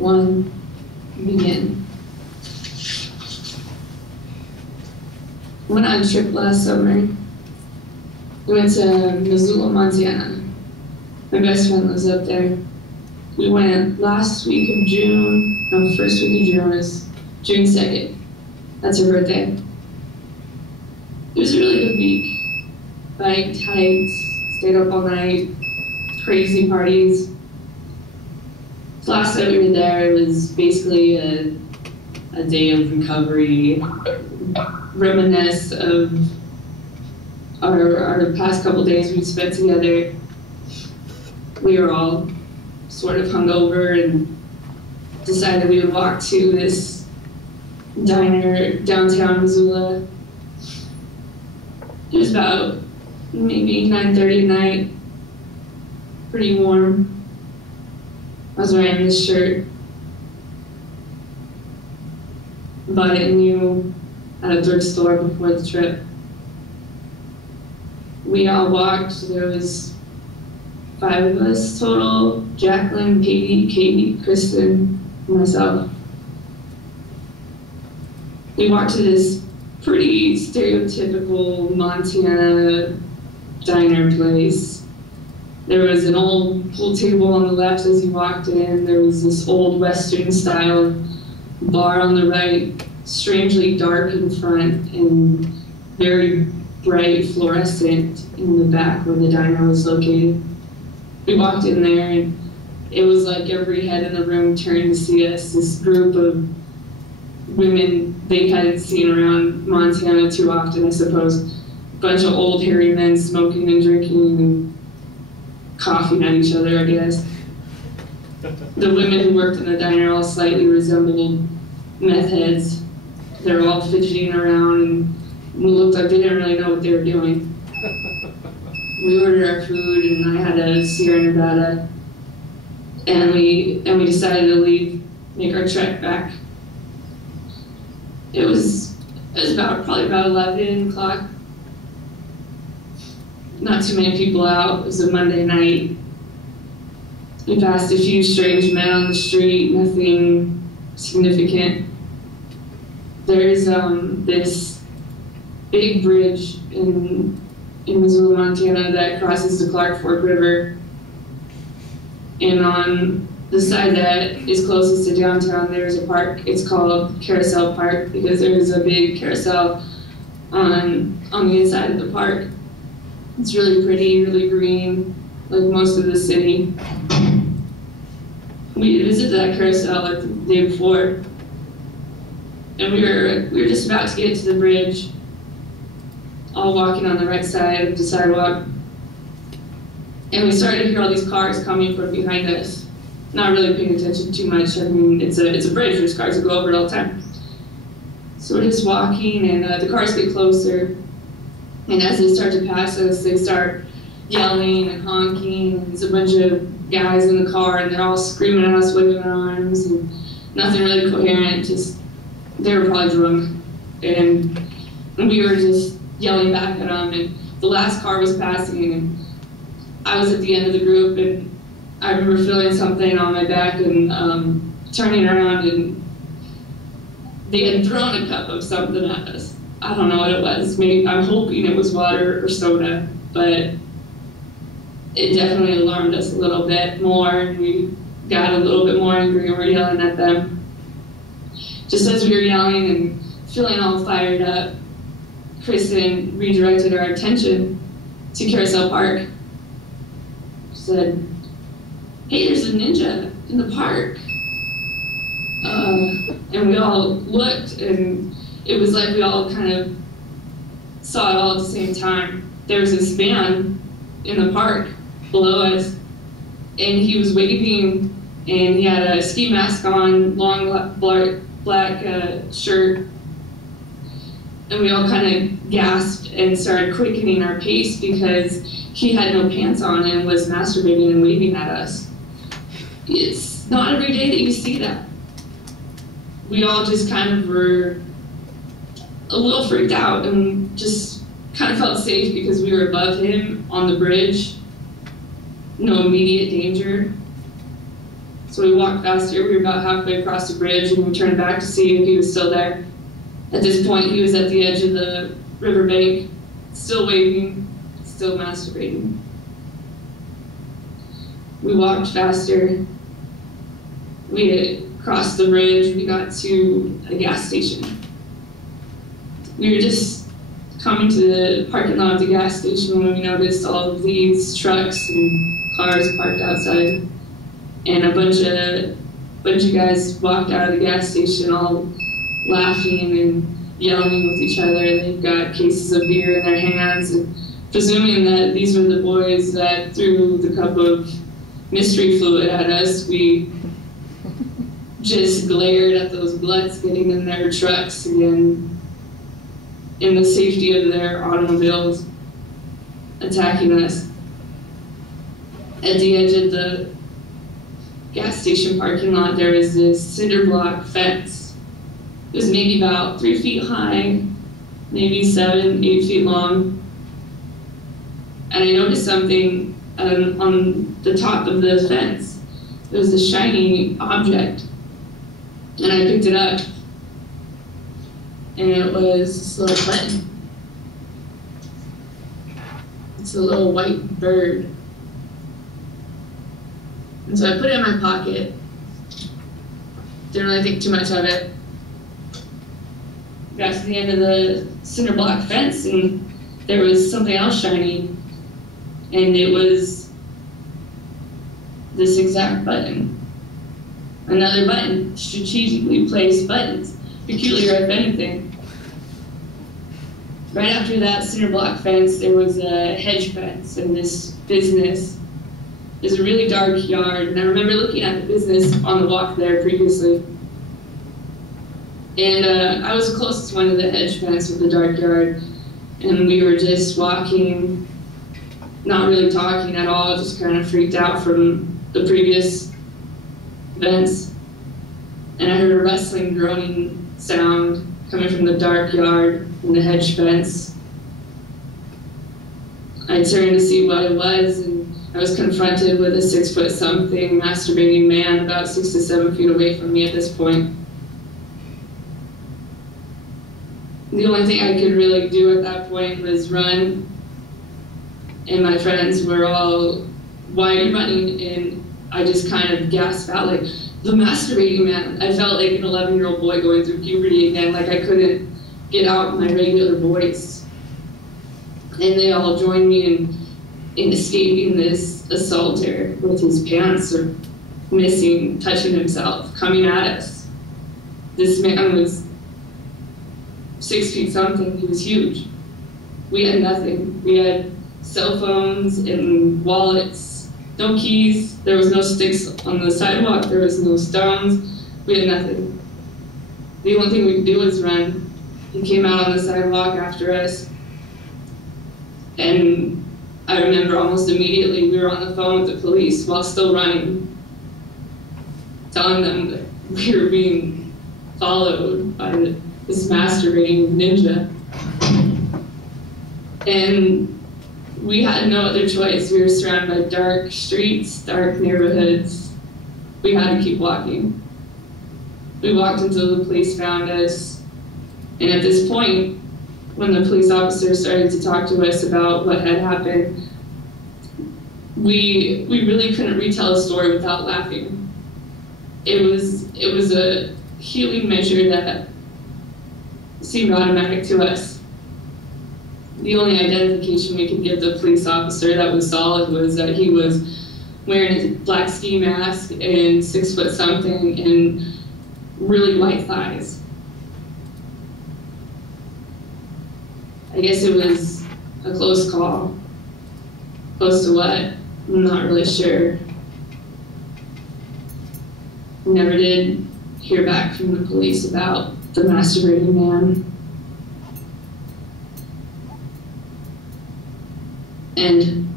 1, begin. Went on a trip last summer. We went to Missoula, Montana. My best friend lives up there. We went last week of June, no, first week of June was June 2nd. That's her birthday. It was a really good week. Biked, hiked, stayed up all night, crazy parties. The last night we were there, it was basically a day of recovery, reminisce of our past couple days we'd spent together. We were all sort of hungover and decided we would walk to this diner downtown Missoula. It was about maybe 9:30 at night, pretty warm. I was wearing this shirt. Bought it new at a thrift store before the trip. We all walked. There was 5 of us total: Jacqueline, Katie, Kristen, and myself. We walked to this pretty stereotypical Montana diner place. There was an old pool table on the left as you walked in. There was this old Western style bar on the right, strangely dark in front and very bright fluorescent in the back where the diner was located. We walked in there and it was like every head in the room turned to see us, this group of women they hadn't seen around Montana too often, I suppose. A bunch of old hairy men smoking and drinking and coughing at each other, I guess. The women who worked in the diner all slightly resembled meth heads. They were all fidgeting around and looked like they didn't really know what they were doing. We ordered our food and I had a Sierra Nevada, and we decided to leave, make our trek back. It was probably about 11 o'clock. Not too many people out. It was a Monday night. We passed a few strange men on the street, nothing significant. There's this big bridge in Missoula, Montana that crosses the Clark Fork River. And on the side that is closest to downtown, there's a park. It's called Carousel Park because there's a big carousel on the inside of the park. It's really pretty, really green, like most of the city. We visited that carousel like the day before, and we were just about to get to the bridge, all walking on the right side of the sidewalk, and we started to hear all these cars coming from behind us. Not really paying attention too much. I mean, it's a bridge. There's cars that go over it all the time. So we're just walking, and the cars get closer. And as they start to pass us, they start yelling and honking. And there's a bunch of guys in the car, and they're all screaming at us, waving their arms, and nothing really coherent. Just they were probably drunk, and we were just yelling back at them. And the last car was passing, and I was at the end of the group, and I remember feeling something on my back and turning around, and they had thrown a cup of something at us. I don't know what it was. Maybe I'm hoping it was water or soda, but it definitely alarmed us a little bit more, and we got a little bit more angry and were yelling at them. Just as we were yelling and feeling all fired up, Kristen redirected our attention to Carousel Park. She said, "Hey, there's a ninja in the park." And we all looked, and it was like we all kind of saw it all at the same time. There was this man in the park below us, and he was waving, and he had a ski mask on, long black shirt, and we all kind of gasped and started quickening our pace because he had no pants on and was masturbating and waving at us. It's not every day that you see that. We all just kind of were a little freaked out and just kind of felt safe because we were above him on the bridge. No immediate danger. So we walked faster. We were about halfway across the bridge, and we turned back to see if he was still there. At this point, he was at the edge of the riverbank, still waving, still masturbating. We walked faster. We had crossed the bridge. We got to a gas station. We were just coming to the parking lot of the gas station when we noticed all of these trucks and cars parked outside. And a bunch of guys walked out of the gas station all laughing and yelling with each other. They've got cases of beer in their hands, and presuming that these were the boys that threw the cup of mystery fluid at us, we just glared at those bloods getting in their trucks again, in the safety of their automobiles, attacking us. At the edge of the gas station parking lot, there was this cinder block fence. It was maybe about 3 feet high, maybe 7, 8 feet long. And I noticed something on the top of the fence. There was a shiny object. And I picked it up. And it was this little button. It's a little white bird. And so I put it in my pocket. Didn't really think too much of it. Got to the end of the cinder block fence, and there was something else shiny. And it was this exact button. Another button, strategically placed buttons, peculiar if anything. Right after that cinder block fence, there was a hedge fence in this business. It was a really dark yard, and I remember looking at the business on the walk there previously. And I was the closest one to the hedge fence with the dark yard, and we were just walking, not really talking at all, just kind of freaked out from the previous events. And I heard a rustling, groaning sound coming from the dark yard and the hedge fence. I turned to see what it was, and I was confronted with a 6-foot-something masturbating man about 6 to 7 feet away from me at this point. The only thing I could really do at that point was run, and my friends were all, "Why are you running?" And I just kind of gasped out, like, "The masturbating man." I felt like an 11-year-old boy going through puberty again, like I couldn't get out my regular voice. And they all joined me in escaping this assaulter with his pants or missing, touching himself, coming at us. This man was 6 feet something. He was huge. We had nothing. We had cell phones and wallets, no keys. There was no sticks on the sidewalk. There was no stones. We had nothing. The only thing we could do was run. He came out on the sidewalk after us, and I remember almost immediately we were on the phone with the police while still running, telling them that we were being followed by this masturbating ninja. And we had no other choice. We were surrounded by dark streets, dark neighborhoods. We had to keep walking. We walked until the police found us. And at this point, when the police officer started to talk to us about what had happened, we really couldn't retell a story without laughing. It was a healing measure that seemed automatic to us. The only identification we could give the police officer that was solid was that he was wearing a black ski mask and 6 foot something and really white thighs. I guess it was a close call. Close to what? I'm not really sure. We never did hear back from the police about the masturbating man. And